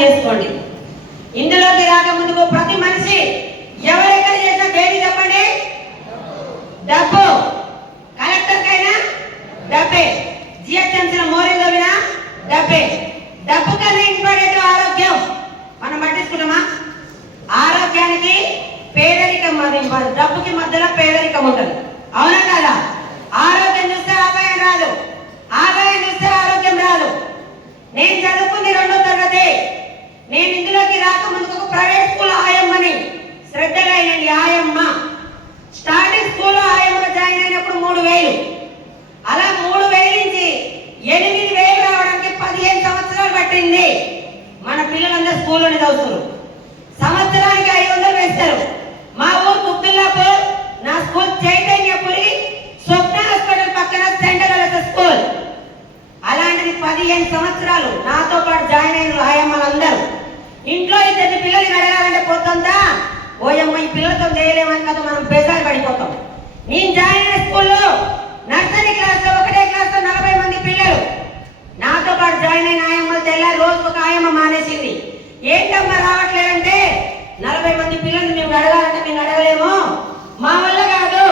చేసుకోండి. ఇందులోకి రాకముందుకు ప్రతి మనిషి ఎవరెక్కడ చేసినా దేని చెప్పండి, డబ్బు. కలెక్టర్కైనా డబ్బే, జిహెచ్ఎంసీలో మోరీలు తవ్వినా డబ్బే. డబ్బు కన్నా ఇంపార్టెంట్ ఆరోగ్యం. మనం పట్టించుకున్నామా? ఆరోగ్యానికి పేదరికం, డబ్బుకి మధ్యలో పేదరికం ఉంటుంది. అవునా కదా? ఆరోగ్యం చూస్తే ఆదాయం రాదు, ఆదాయం చూస్తే ఆరోగ్యం రాదు. నేను చదువుకుంది 2వ తరగతి. నేను ఇందులోకి రాకముందుకు ఒక ప్రైవేట్ స్కూల్ ఆయమ్మని, శ్రద్ధగా అయినండి ఆయమ్మ. స్టార్టింగ్ స్కూల్లో ఆయమ్మగా జాయిన్ అయినప్పుడు 3000, అలా 3000 నుంచి 8000 రావడానికి 15 సంవత్సరాలు పట్టింది. మన పిల్లలందరూ స్కూల్లోనే చదువుతారు. సంవత్సరానికి 500 వేస్తారు. మా ఊరు కుబ్దుల్లాపూర్, నా స్కూల్ చైతన్యపురి స్వప్న హాస్పిటల్ పక్కన సెంట్రల్ స్కూల్. అలాంటిది 15 సంవత్సరాలు నాతో పాటు జాయిన్ అయిన ఆయమ్మలందరూ. ఇంట్లో 2 పిల్లల్ని అడగాలంటే పొద్దుంతా ఓయమ్మ ఈ పిల్లలతో చేయలేమని కదా మనం బేజారు పడిపోతాం. నేను జాయిన్ అయిన స్కూల్లో నర్సరీ క్లాస్లో 1వ క్లాస్లో 40 మంది పిల్లలు. నాతో పాటు జాయిన్ అయిన ఆయమ్మలు తెల్లారి రోజుకు ఒక ఆయమ్మ మానేసింది. ఏంటమ్మా రావట్లేదంటే 40 మంది పిల్లల్ని మేము అడగాలంటే మేము అడగలేము, మా వల్ల కాదు,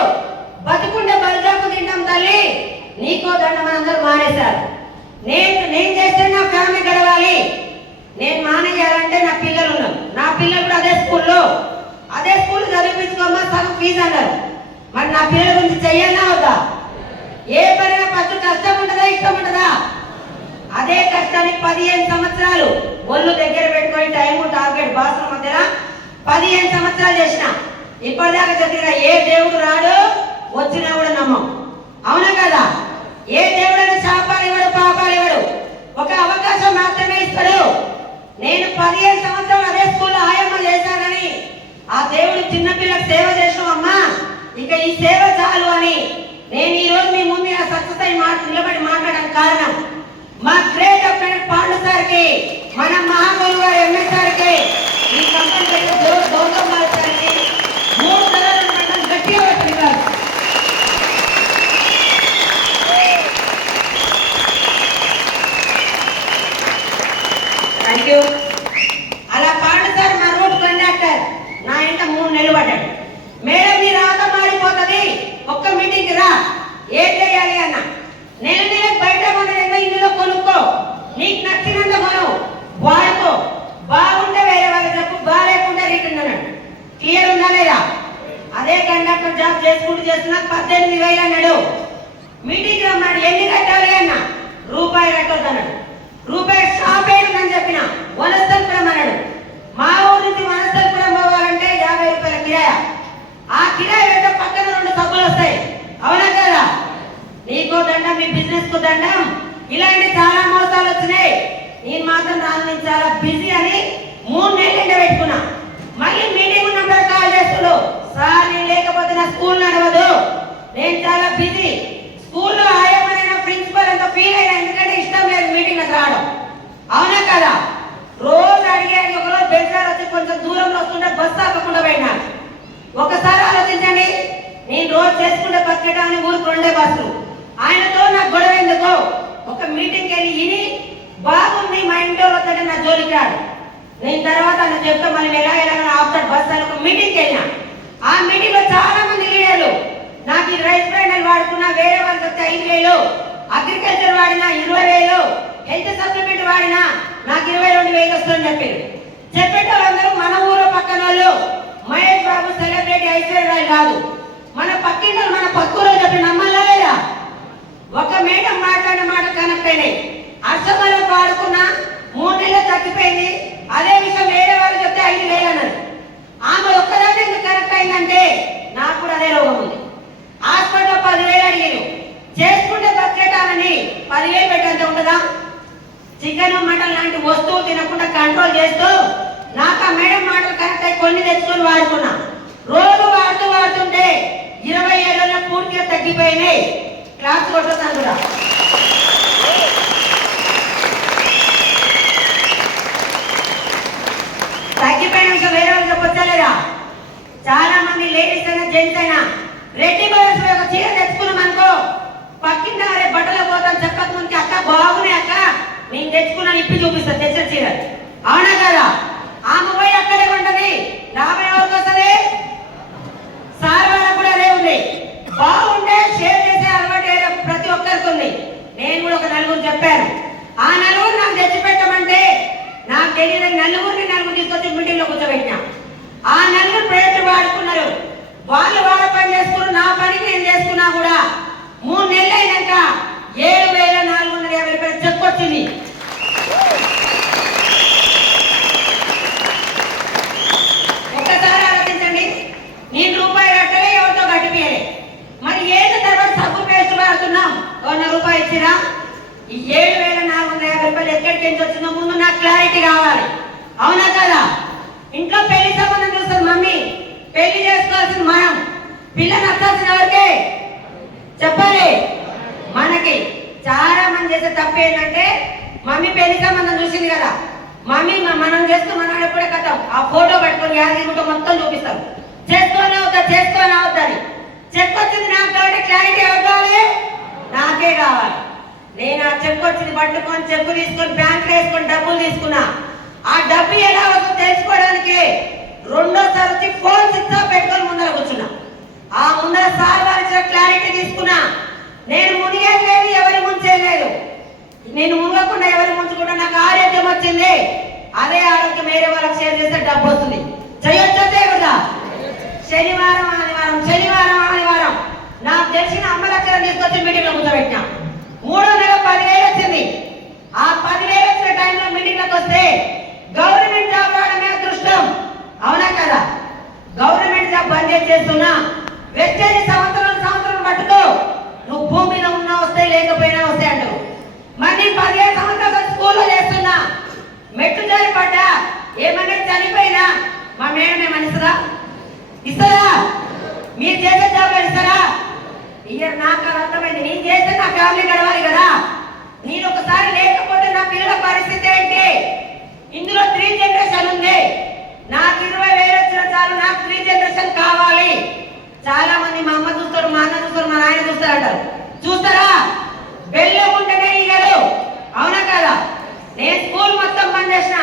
బతుకుంటే బలిజాపు తింటాం తల్లి, నీకో దండం అందరూ మానేశారు. నేను చేస్తే నా ఫ్యామిలీ గడవాలి, నేను మానేయాలంటే నా పిల్లలు ఉన్నారు. నా పిల్లలు కూడా అదే స్కూల్ చదివించుకోమా, సగం ఫీజు అన్నారు. మరి నా పిల్లల గురించి చెయ్యాలా వద్దా? ఏ పనైనా ఫస్ట్ కష్టం ఉంటుందా ఇష్టం ఉంటుందా? అదే కష్టాన్ని 15 సంవత్సరాలు ఒళ్ళు దగ్గర పెట్టుకొని టైము టార్గెట్ బాసుల మధ్యన 15 సంవత్సరాలు చేసిన. ఇప్పటిదాకా చెప్పిన ఏ దేవుడు రాడు, వచ్చినా కూడా నమ్మం. అవునా కదా? ఏ దేవుడైనా శాపాలు ఇవ్వడు, పాపాలు ఇవ్వడు, ఒక అవకాశం మాత్రమే ఇస్తాడు. నేను 15 సంవత్సరాలు అదే స్కూల్లో ఆయమ్మ చేశానని ఆ దేవుడు చిన్నపిల్లలకు సేవ చేసామమ్మా, ఇక ఈ సేవ చాలు అని నేను ఈ రోజు మీ ముందు సక్సెస్ అయి నిలబడి మాట్లాడడానికి కారణం మా గ్రేట్ ఫ్రెండ్ పాండు సార్కి, మన మహాగురు గారు ఎంఎస్ సార్కి, ఈ కంపెనీ గౌతమ్ గారి సార్కి 3 తరాలు గట్టిగా పెట్టారు. Thank you. అలా పాండు సార్ మా రూట్ కండక్టర్ నా ఇంట 3 నెలలు పడ్డాడు. మేడం నీ రాత మారిపోతుంది, ఒక్క మీటింగ్కి రా, ఏం చేయాలి అన్న. నెలకు బయట కొనలేదో ఇందులో కొనుక్కో, నీకు నచ్చినంత కొను, వాడుకో, బాగుంటే వేరే వాళ్ళకి చెప్పు, బాగాలేకుండా రిటర్న్ అన్నాడు. క్లియర్ ఉందా లేదా? అదే కండక్టర్ జాబ్ చేసుకుంటూ చేస్తున్నా 18,000 అన్నాడు. మీటింగ్ రమ్మన్నాడు, ఎన్ని కట్టాలి అన్న. రూపాయి కట్టొద్దు అన్నాడు. రూపాయి షాప్ ఏడుందని చెప్పిన, వనస్థలపురం అన్నాడు. మా ఊరి నుంచి వనస్థలపురం పోవాలంటే 50 రూపాయల కిరాయ. ఆ కిరాయి పెడితే పక్కన 2 సబ్బులు వస్తాయి. అవునా కదా? నీకో దండం, మీ బిజినెస్ కు దండం. ఇలాంటి చాలా మోసాలు వచ్చినాయి. నేను మాత్రం రాను, నేను చాలా బిజీ అని 3 నెలలు ఎండబెట్టుకున్నా. మళ్ళీ మీటింగ్ ఉన్నప్పుడు కాల్ చేస్తుడు, సార్ నేను లేకపోతే నా స్కూల్ నడవదు, నేను చాలా బిజీ. స్కూల్లో ఆయమ్మనైనా ప్రిన్సిపల్ అంత ఫీల్ అయినా, ఎందుకంటే ఇష్టం లేదు మీటింగ్ రావడం. అవునా కదా? రోజు అడిగాడు. ఒకరోజు బెంజార్ వచ్చి కొంచెం దూరంలో వస్తుంటే బస్సు ఆపకుండా పోయినా. ఒకసారి ఆలోచించండి, నేను రోజు చేసుకుంటే బతికేటాన్ని ఊరికి 2 బస్సులు. ఆయనతో నాకు గొడవ ఎందుకో, ఒక మీటింగ్కి వెళ్ళి ఇని బాగుంది మా ఇంట్లో వద్దంటే నా జోలికి రాడు. నేను తర్వాత ఆయన చెప్తా మళ్ళీ ఎలాగైనా ఆఫ్టర్ బస్ అని ఒక మీటింగ్కి వెళ్ళినా. ఆ మీటింగ్ లో చాలా మంది లీడర్లు నాకు ఈ రైస్ బ్రాండల్ వాడుకున్నా, వేరే వాళ్ళు చెప్తే 5,000, అగ్రికల్చర్ వాడినా 20,000, హెల్త్ సప్లిమెంట్ వాడినా నాకు 22,000 వస్తుందని చెప్పారు. చెప్పేటోళ్ళందరూ మన ఊరు పక్కన వాళ్ళు. మహేష్ బాబు సెలబ్రిటీ ఐశ్వర్య కాదు, మన పక్కింటి మన పక్కూరు చెప్పి నమ్మల్లా లేదా? ఒక మేడం మాట్లాడిన మాట కనెక్ట్ అయినాయి. అర్షమలో వాడుకున్నా 3 నెలలు తగ్గిపోయింది. అదే విషయం వేరే వాళ్ళు చెప్తే 5,000 అన్నారు. ఆమె ఒక్కదాన్ని ఎందుకు కనెక్ట్ అయిందంటే నాకు కూడా అదే రోగం ఉంది. హాస్పిటల్లో 10,000 అడిగాను, చేసుకుంటే బతికేటానని 10,000 పెట్టంత ఉంటుందా? చికెన్ మటన్ లాంటి వస్తువులు తినకుండా కంట్రోల్ చేస్తూ నాకు ఆ మేడం మాటలు కరెక్ట్ అయి కొన్ని తెచ్చుకొని వాడుకున్నా. రోజు వాడుతుంటే 20 ఏళ్ళలో పూర్తిగా తగ్గిపోయినాయి. క్లాస్ కొట్టుతాను కూడా. తగ్గిపోయిన విషయం వేరే వాళ్ళు చెప్పొచ్చలేదా? చాలా మంది లేడీస్ అయినా జెంట్స్ అయినా రెడ్డి బ్రదర్స్ ఒక చీర తెచ్చుకున్నాం అనుకో, పక్కింటి వారే బట్టలు పోతాను చెప్పక ముందుకి, అక్క బాగున్నాయి అక్క నేను తెచ్చుకున్నాను ఇప్పి చూపిస్తాను తెచ్చిన చీర. అవునా? కదా? ఇంట్లో పెళ్లి సంబంధం చూస్తుంది మమ్మీ, పెళ్లి చేసుకోవాల్సిన మనం, పిల్ల నచ్చాల్సిన ఎవరికే చెప్పాలి. మనకి చాలా మంది చేసే తప్పు ఏంటంటే మమ్మీ పెళ్లి సంబంధం చూసింది కదా, మమ్మీ మనం చేస్తూ మనం కూడా కథ ఆ ఫోటో పట్టుకొని యాదగిరిగుట్ట మొత్తం చూపిస్తాం. చేసుకోనే అవుతాని చెక్ వచ్చింది నాకు కాబట్టి క్లారిటీ ఎవరు కావాలి? నాకే కావాలి. నేను ఆ చెక్ వచ్చింది పట్టుకొని చెక్కు తీసుకొని బ్యాంకులో వేసుకొని డబ్బులు తీసుకున్నా. ఆ డబ్బు ఎలా వస్తుందో తెలుసుకోవడానికి రెండోసారి వచ్చి ఫోన్ స్విచ్ ఆఫ్ పెట్టుకొని ముందర కూర్చున్నా. ఆ ముందర సార్ వారి క్లారిటీ తీసుకున్నా. నేను మునిగేది లేదు, ఎవరి ముంచేయలేదు. నేను మునగకుండా ఎవరి ముంచుకుంటా నాకు ఆరోగ్యం వచ్చింది. అదే ఆరోగ్యం వేరే వాళ్ళకి షేర్ చేస్తే డబ్బు వస్తుంది. చేయొచ్చా చేయకూడదా? శనివారం ఆదివారం నాకు తెలిసిన అమ్మ దగ్గర తీసుకొచ్చి మీటింగ్ లో కూర్చోబెట్టినా. 3వ నెల 10,000 వచ్చింది. ఆ 10,000 వచ్చిన టైంలో మీటింగ్ లకు వస్తే గవర్నమెంట్ జాబ్ రావడమే అదృష్టం, అవునా కదా? గవర్నమెంట్ జాబ్ బంద్ చేస్తున్నా, వచ్చేది సంవత్సరం పట్టుకో, నువ్వు భూమి మీద ఉన్నా వస్తాయి లేకపోయినా వస్తాయి అంటావు. మరి నేను 15 సంవత్సరాలు స్కూల్లో చేస్తున్నా, మెట్టు జారి పడ్డా, ఏమన్నా చనిపోయినా మా మేడం ఏమనిస్తుందా? ఇస్తారా? మీరు చేసే జాబ్ ఇస్తారా? ఇయర్ నాకు అర్థమైంది. నేను చేస్తే నా ఫ్యామిలీ గడవాలి కదా. నేను ఒకసారి లేకపోతే నా పిల్లల పరిస్థితి ఏంటి? ఇందులో 3 జనరేషన్ ఉంది. నాకు 20,000 వచ్చిన చాలు, నాకు 3 జనరేషన్ కావాలి. చాలా మంది మా అమ్మ చూస్తారు, మా అన్న చూస్తారు, మా నాయన చూస్తారు అంటారు. చూస్తారా? బెల్లం ఉంటేనే ఈగలు, అవునా కదా? నేను స్కూల్ మొత్తం బంద్ చేసిన,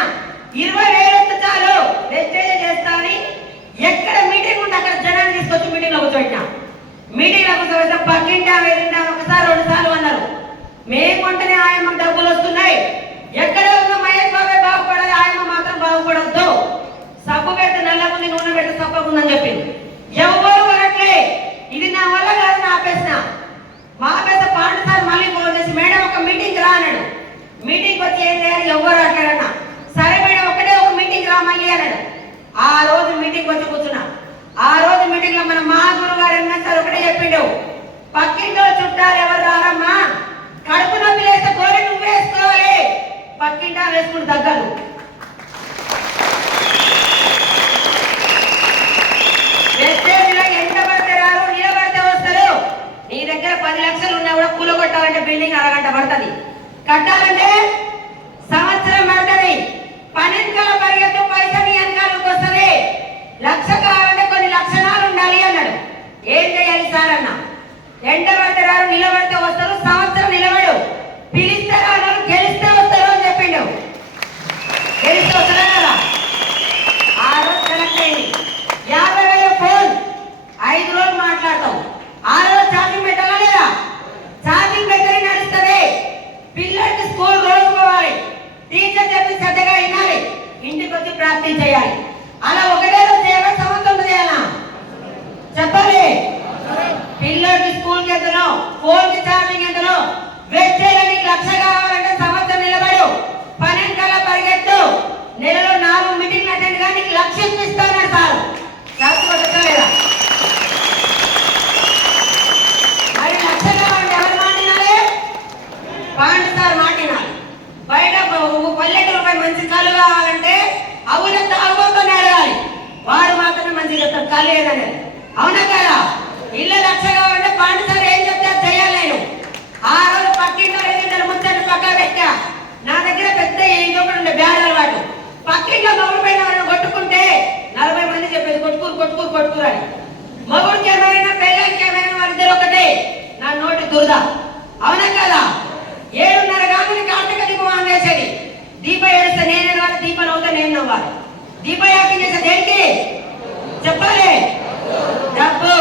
20,000 వస్తే చాలు వెస్టేజ్ చేస్తా అని ఎక్కడ మీటింగ్ ఉంటే అక్కడ జనాన్ని తీసుకొచ్చి మీటింగ్ లో కూర్చోబెట్టినా. మీటింగ్ లో కూర్చోబెట్టిన పక్కింటా వెళ్ళింటా ఒకసారి 2 సార్లు అన్నారు. మేముంటేనే ఆయమ్మకు డబ్బులు వస్తున్నాయి, ఎక్కడ ఉన్న మహేష్ బాబే బాగుపడాలి, ఆయమ్మ మాత్రం బాగుపడద్దు. సబ్బు పెడితే నల్లగుంది, నూనె పెడితే సప్పగుందని చెప్పింది. ఎవరు అనట్లే. ఇది నా వల్ల కాదు, నా ఆపేసిన. మా ఆపేస్తే పాండు సార్ మళ్ళీ ఫోన్ చేసి మేడం ఒక మీటింగ్ రా అన్నాడు. మీటింగ్ వచ్చి ఏం చేయాలి, ఎవరు అట్లాడన్నా. సరే మేడం ఒకటే ఒక మీటింగ్ రా మళ్ళీ అన్నాడు. ఆ రోజు మీటింగ్ వచ్చి కూర్చున్నా. ఆ రోజు మీటింగ్ లో మన మా గురువు గారు సార్ ఒకటే చెప్పిండు, పక్కింట్లో చుట్టాలు ఎవరు రారమ్మా, కడుపు నొప్పి లేస్తే గోరె నువ్వు వేసుకోవాలి, పక్కింటా వేసుకుని తగ్గదు. ఎంత పడితే రారు, నిలబడితే వస్తారు. నీ దగ్గర 10 లక్షలు ఉన్నా కూడా కూల కొట్టాలంటే బిల్డింగ్ అరగంట పడుతుంది, కట్టాలంటే సంవత్సరం పడుతుంది. పనెనకాల పరిగెత్తు, పైసా నీ వెనకాలకు వస్తుంది. లక్ష కావాలంటే కొన్ని లక్షణాలు ఉండాలి అన్నాడు. ఏం చేయాలి సార్ అన్న? ఎండ పడితే రారు, నిలబడితే వస్తారు, సంవత్సరం నిలబడు, పిలిస్తే రాను, గెలిస్తే వస్తారు అని చెప్పిండు. గెలిస్తే వస్తారా కదా? ఆ రోజు కనెక్ట్ అయింది. 50,000 ఫోన్ 5 రోజులు మాట్లాడతాం. ఆ రోజు ఛార్జింగ్ పెట్టాలా లేదా? ఛార్జింగ్ పెట్టని నడుస్తుంది. పిల్లలకి స్కూల్ రోజు పోవాలి, టీచర్ చెప్పి శ్రద్ధగా వినాలి, ఇంటికి వచ్చి ప్రాక్టీస్ చేయాలి. అలా ఒకటే రోజు చేయాలా, సంవత్సరం చేయాలా చెప్పాలి. పిల్లలకి స్కూల్కి ఎంతనో, ఫోన్కి ఛార్జింగ్ ఎంతనో, వెచ్చేయాలని 1 లక్ష కావాలంటే సంవత్సరం నిలబడు, 12 పరిగెత్తు, నెలలో 4 మీటింగ్లు అటెండ్ గా నీకు 1 లక్ష ఇస్తానన్నాడు సార్. చదువుకోవచ్చా లేదా? మరి 1 లక్ష కావాలంటే ఎవరు మాటినాలి? పాండు సార్ మాటినాలి. బయట పల్లెటూరు పోయి మంచి కళ్ళు కావాలంటే అవున తాగుబోతోనే అడగాలి, వాడు మాత్రమే మంచిగా చెప్తాడు కళ్ళు ఏదనేది, అవునా కదా? ఇల్లు 1 లక్ష కావాలంటే పాండు సార్ ఏం చెప్తే చేయాలి. నేను ఆ రోజు పక్కింట్లో ఎదింటారు ముచ్చట్లు పక్క పెట్టా. నా దగ్గర పెద్ద ఇది ఒకటి ఉండే బ్యాడ్ అలవాటు. పక్కింట్లో మగుడు పైన వాళ్ళని కొట్టుకుంటే 40 మంది చెప్పేది కొట్టుకూరు అని. మగుడికి ఏమైనా పెళ్ళానికి ఏమైనా వాళ్ళిద్దరు ఒకటే, నా నోటి దురద, అవునా కదా? 7:30 కాగానే కార్తీక దీపం ఆన్ చేసేది. దీప ఏడిస్తే నేను ఎడవాలి, దీప నవ్వుతా నేను నవ్వాలి. దీప యాక్టింగ్ చేసే దేనికి చెప్పాలి? డబ్బు.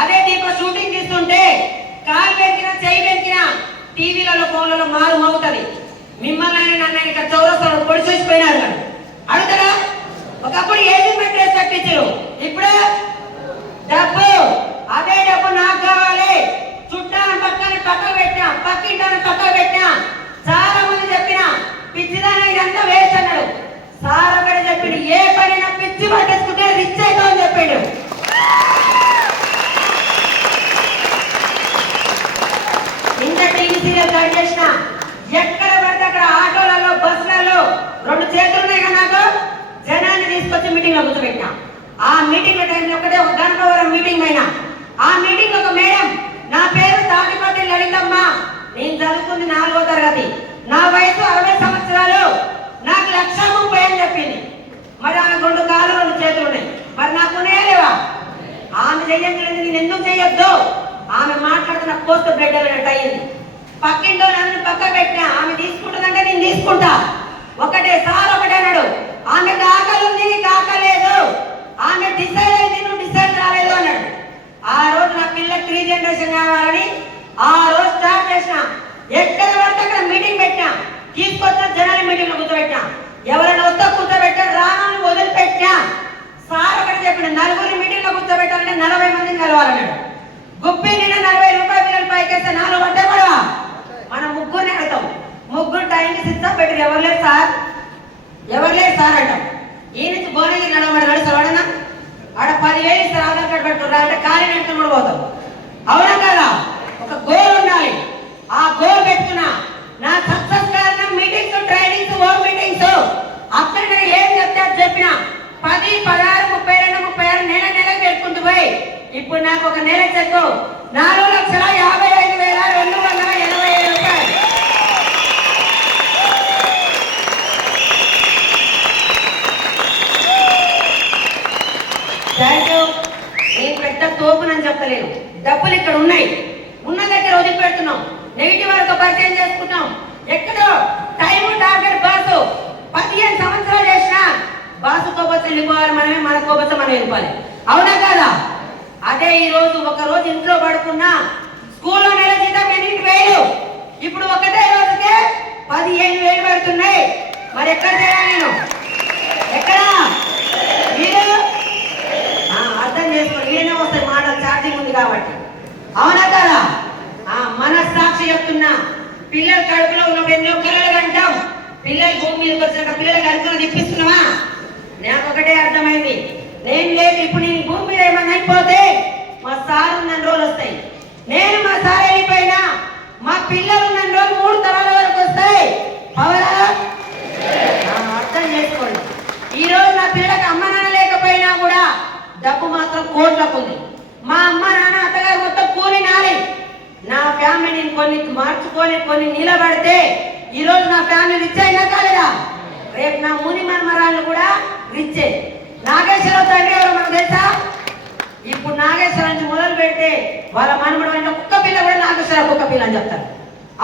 అదే దీప షూటింగ్ తీస్తుంటే కాలు వెంకినా చెయ్యి వెంకినా టీవీలలో ఫోన్లలో మారు మోగుతుంది. మిమ్మల్ని నన్ను ఇక్కడ చౌరస్తాడు పొడి చూసిపోయినారు కదా అడుగుతారా? ఒకప్పుడు ఏజ్మెంట్ రేస్ కట్టించారు, ఇప్పుడు డబ్బు. అదే డబ్బు నాకు కావాలి. చుట్టాలను పక్కకు పెట్టినా, పక్కింటాను పక్కకు పెట్టినా. చాలా మంది చెప్పిన పిచ్చిదాని ఇదంతా వేస్ట్ అన్నాడు. సార్ ఒకటి చెప్పిండు, ఏ పనైనా పిచ్చి పట్టేసుకుంటే రిచ్ అవుతావు అని చెప్పిండు. ఇంత టీవీ సీరియల్ కట్ చేసిన ఎక్కడ పడితే అక్కడ ఆటోలలో బస్సులలో 2 చేతులు ఉన్నాయి కదా నాకు. తీసుకొచ్చి మీటింగ్ లో కూర్చోబెట్టినా. ఆ మీటింగ్ టైంలో ఒకటే ఒక గణపవరం మీటింగ్ అయినా. ఆ మీటింగ్ ఒక మేడం, నా పేరు తాటిపతి లలితమ్మ, నేను చదువుకుంది 4వ తరగతి, నా వయసు 60 సంవత్సరాలు, నాకు 1,30,000 అని చెప్పింది. మరి ఆమె 2 కాళ్ళు 2 చేతులు ఉన్నాయి, మరి నాకు లేవా? ఆమె చెయ్యగలిగింది, నేను ఎందుకు చెయ్యొద్దు? ఆమె మాట్లాడుతున్న పోస్ట్ బ్లడ్ అన్నట్టు అయింది. పక్కింటో నన్ను పక్క పెట్టినా, ఆమె తీసుకుంటుందంటే నేను తీసుకుంటా. ఒకటే సార్ ఒకటే అన్నాడు, ఆమెకు ఆకలి ఉంది, నీకు ఆకలేదు, ఆమె డిసైడ్ అయింది, నువ్వు డిసైడ్ రాలేదు అన్నాడు. ఆ రోజు నా పిల్లకి 3 జనరేషన్ కావాలని ఆ రోజు స్టార్ట్ చేసిన. ఎక్కడ పడితే అక్కడ మీటింగ్ పెట్టినా, తీసుకొచ్చిన జనాల మీటింగ్ లో కూర్చోబెట్టినా. ఎవరైనా వస్తే కూర్చోబెట్టాడు, రాను వదిలిపెట్టినా. సార్ ఒకటి చెప్పిన, 4 మీటింగ్ లో కూర్చోబెట్టాలంటే 40 మందిని కలవాలన్నాడు. గుప్పి నిన్న 40 రూపాయల బిల్లులు పైకేస్తే 4 పడ్డే పడవా? మనం 3 అడతాం. 3 టైంకి సిద్ధం పెట్టి ఎవరు లేరు సార్, ఎవరు లేరు సార్ అంటాం. ఈ నుంచి భువనగిరి నడవమని నడుస్తావాడనా? ఆడ 10,000 ఇస్తారు, ఆధార్ కార్డు పెట్టుకుంటా అంటే ఖాళీ నడుచుకుని కూడా పోతాం. అవునా కదా? ఒక గోల్ ఉండాలి. ఆ గోల్ పెట్టుకున్నా. నా సక్సెస్ కారణం మీటింగ్స్, ట్రైనింగ్స్, హోమ్ మీటింగ్స్. అక్కడ నేను ఏం చెప్తా చెప్పిన 10, 16, 32, 36 నెలకు పెట్టుకుంటూ పోయి ఇప్పుడు నాకు ఒక నెల చెక్కు 4,55,287 రూపాయలు. Thank you. నేను పెద్ద తోపునని చెప్పలేను, డబ్బులు ఇక్కడ ఉన్నాయి, ఉన్న దగ్గర వదిలిపెడుతున్నాం. నెగిటివ్ వరకు పరిచయం చేసుకుంటాం. ఎక్కడో టైం టార్గెట్ బాసు 15 సంవత్సరాలు చేసిన బాసు కోపచ్చు వెళ్ళిపోవాలి మనమే, మన కోపచ్చు మనం వెళ్ళిపోవాలి. అవునా కదా? అదే ఈ రోజు ఒక రోజు ఇంట్లో పడుకున్నా స్కూల్లో నెల జీతం 8,000, ఇప్పుడు ఒకటే రోజుకే 15,000 పెడుతున్నాయి. మరి ఎక్కడ చేయాలి నేను? ఎక్కడ? మీరు అర్థం చేసుకోండి. వీడనే వస్తాయి మాటలు, ఛార్జింగ్ ఉంది కాబట్టి. అవునా కదా? మనస్సాక్షి చెప్తున్నా. పిల్లలు కడుపులో ఉన్నప్పుడు ఎన్నో కలలు కంటాం. పిల్లలు భూమి మీదకి వచ్చినాక పిల్లలకు అనుకున్న తిప్పిస్తున్నావా? నాకు ఒకటే అర్థమైంది, నేను లేదు ఇప్పుడు నేను భూమి మీద ఏమన్నా అయిపోతే మా సార్ ఉన్న రోజులు వస్తాయి. నేను మా సార్ వెళ్ళిపోయినా మా పిల్లలు ఉన్న రోజులు 3 తరాల వరకు వస్తాయి. పవరా? అర్థం చేసుకోండి. ఈ రోజు నా పిల్లలకు అమ్మ నాన్న లేకపోయినా కూడా డబ్బు మాత్రం కోట్లకు ఉంది. మా అమ్మ నాన్న అత్తగారు మొత్తం కూలి నాలి. నా ఫ్యామిలీని కొన్ని మార్చుకొని కొన్ని నిలబడితే ఈ రోజు నా ఫ్యామిలీ రిచ్ అయినా కాలేదా? రేపు నా ముని మన్మరాళ్ళు కూడా రిచ్చే. నాగేశ్వరరావు తండ్రి ఎవరో మనకు తెలుసా? ఇప్పుడు నాగేశ్వర నుంచి మొదలు పెడితే వాళ్ళ మనమడు అంటే కుక్క పిల్ల కూడా నాగేశ్వరరావు కుక్క పిల్ల అని చెప్తారు.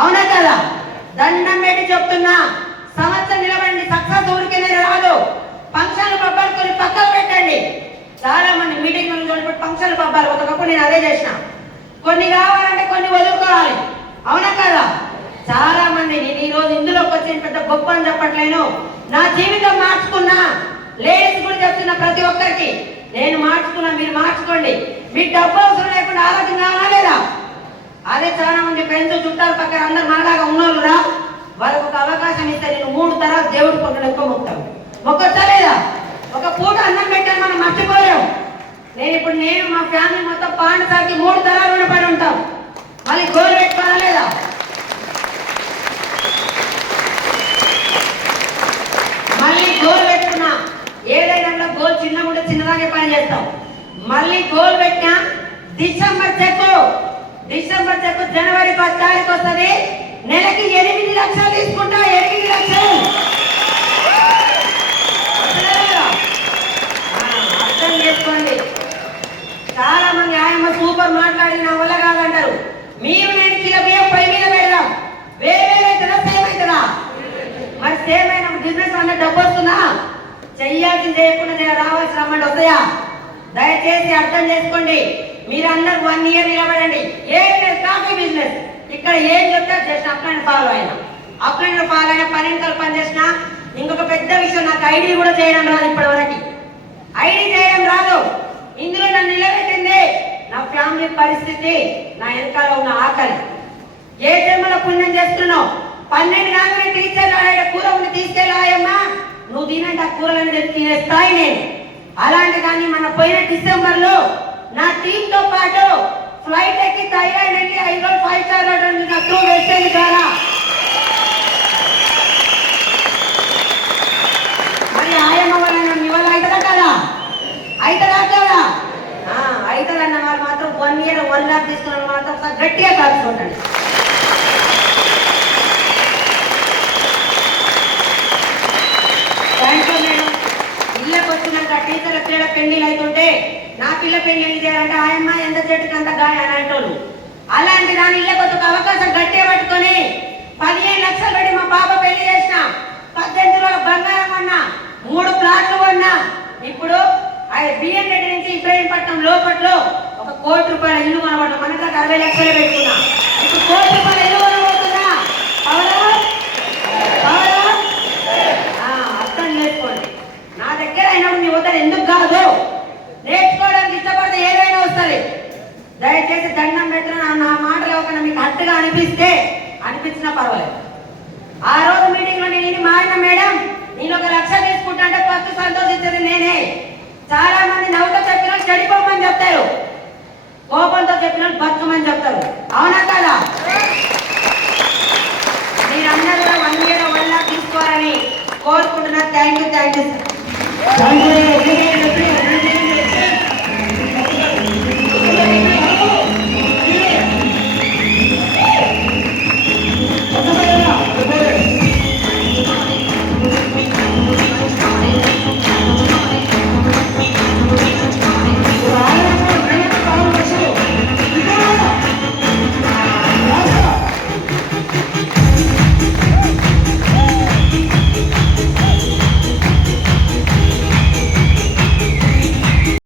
అవునా కదా? దండం పెట్టి చెప్తున్నా, సంవత్సరం నిలబడి సక్సెస్ ఊరికేనే రాదు. ఫంక్షన్లు పబ్బాలు కొన్ని పక్కకు పెట్టండి. చాలా మంది మీటింగ్ చూడబట్టి ఫంక్షన్లు పబ్బాలు ఒకప్పుడు నేను అదే చేసిన. కొన్ని కావాలంటే కొన్ని వదులుకోవాలి. అవునా కదా? చాలా మంది నేను ఈ రోజు ఇందులోకి వచ్చి పెద్ద గొప్ప అని చెప్పట్లేను. నా జీవితం మార్చుకున్నా. లేడీస్ కూడా చెప్తున్నా, ప్రతి ఒక్కరికి నేను మార్చుకున్నా, మీరు మార్చుకోండి. మీకు డబ్బు అవసరం లేకుండా ఆరోగ్యం కావాలా లేదా? అదే చాలా మంది ఫ్రెండ్స్ చుట్టాలు పక్కన అందరు మనలాగా ఉన్నోళ్ళు రా, వాళ్ళకు ఒక అవకాశం ఇస్తే నేను 3 తరాలు దేవుడు పొందడం ఎక్కువ మొక్తాను. మొక్కొచ్చా లేదా? ఒక పూట అన్నం పెట్టాను మనం మర్చిపోయాం. నేను మా ఫ్యామిలీ మొత్తం పాండసారికి 3 తరాలు రుణపడి ఉంటాం. మళ్ళీ గోల్ పెట్టుకోవాలా లేదా? మళ్ళీ గోల్ పెట్టుకున్నా. ఏదైనా గోల్ చిన్నగా చిన్నదాగే పని చేస్తాం. మళ్ళీ గోల్ పెట్టినా డిసెంబర్ చెక్కు జనవరి 10 తారీఖు వస్తుంది. నెలకి 8 లక్షలు తీసుకుంటా. 8 లక్షలు అర్థం చేసుకోండి. చాలా మంది ఆయమ్మ సూపర్ మాట్లాడి నా వల్ల కాదంటారు. మీరు నేను కిలో బియ్యం పై మీద పెడదాం. వేరే అవుతుందా సేమ్ అవుతుందా? మరి సేమ్ అయిన బిజినెస్ అంటే డబ్బు వస్తుందా? చెయ్యాల్సింది చేయకుండా రావాల్సిన అమౌంట్ వస్తాయా? దయచేసి అర్థం చేసుకోండి. మీరందరూ 1 ఇయర్ నిలబడండి. ఏం లేదు, కాఫీ బిజినెస్. ఇక్కడ ఏం చెప్తే జస్ట్ అప్లైన్ ఫాలో అయినా పని చేసిన. ఇంకొక పెద్ద విషయం, నాకు ఐడి కూడా చేయడం రాదు. ఇప్పటి వరకు ఐడి చేయడం రాదు. ఇందులో నన్ను నిలబెట్టింది నా ఫ్యామిలీ పరిస్థితి, నా వెనకాల ఉన్న ఆకలి. ఏ జన్మలో పుణ్యం చేస్తున్నావు? 12 కాగానే టీచర్ కూర ఉండి తీసుకెళ్ళాయమ్మా, నువ్వు తినంటే ఆ కూరలని తినే స్థాయి నేను. అలాంటి దాన్ని మన పోయిన డిసెంబర్లో నా టీంతో పాటు ఫ్లైట్ ఎక్కి థైలాండ్ వెళ్ళి 5 రోజులు 5 స్టార్ హోటల్ త్రూ వెస్టర్న్ ద్వారా మరి ఆయమ్మ వల్ల నీ వల్ల అయితే గట్టిగా కాల్చుకుంటాడు. Thank you madam. ఇళ్ళకి వచ్చినాక టీచర్ పిల్లల పెళ్లిళ్ళు అవుతుంటే నా పిల్ల పెళ్లి ఎందుకు చేయాలంటే ఆయమ్మ ఎంత చెట్టుకు అంత గాయ అని అంటోళ్ళు. అలాంటి దాని ఇళ్ళకి ఒక అవకాశం గట్టిగా పట్టుకొని 15 లక్షలు పెట్టి మా పాప పెళ్లి చేసిన, 18 రోజుల బంగారం కొన్నా, 3 ప్లాట్లు కొన్నా. ఇప్పుడు బిఎన్ రెడ్డి నుంచి ఇబ్రహీంపట్నం లోపట్లో ఒక ₹1 కోటి ఇల్లు కొనబడ్డా. మనకు 60 లక్షలే పెట్టుకున్నా, ఇప్పుడు ₹1 కోటి ఇల్లు కొనబోతున్నా. అర్థం చేసుకోండి. నా దగ్గర అయినప్పుడు నీ వద్ద ఎందుకు కాదు, నేర్చుకోవడానికి ఇష్టపడితే ఏదైనా వస్తుంది. దయచేసి దండం పెట్టిన నా మాటలు ఒకనా మీకు హట్టుగా అనిపించినా పర్వాలేదు. ఆ రోజు మీటింగ్ లో నేను మారిన మేడం నేను 1 లక్ష తీసుకుంటా అంటే ఫస్ట్ సంతోషించేది నేనే. చాలా మంది నవ్వుతో చెప్పిన చెడిపోమని చెప్తారు, కోపంతో చెప్పిన బతుకమని చెప్తారు. అవునా కదా? మీరందరూ కూడా 1 year వల్ల తీసుకోవాలని కోరుకుంటున్నారు. Thank you sir.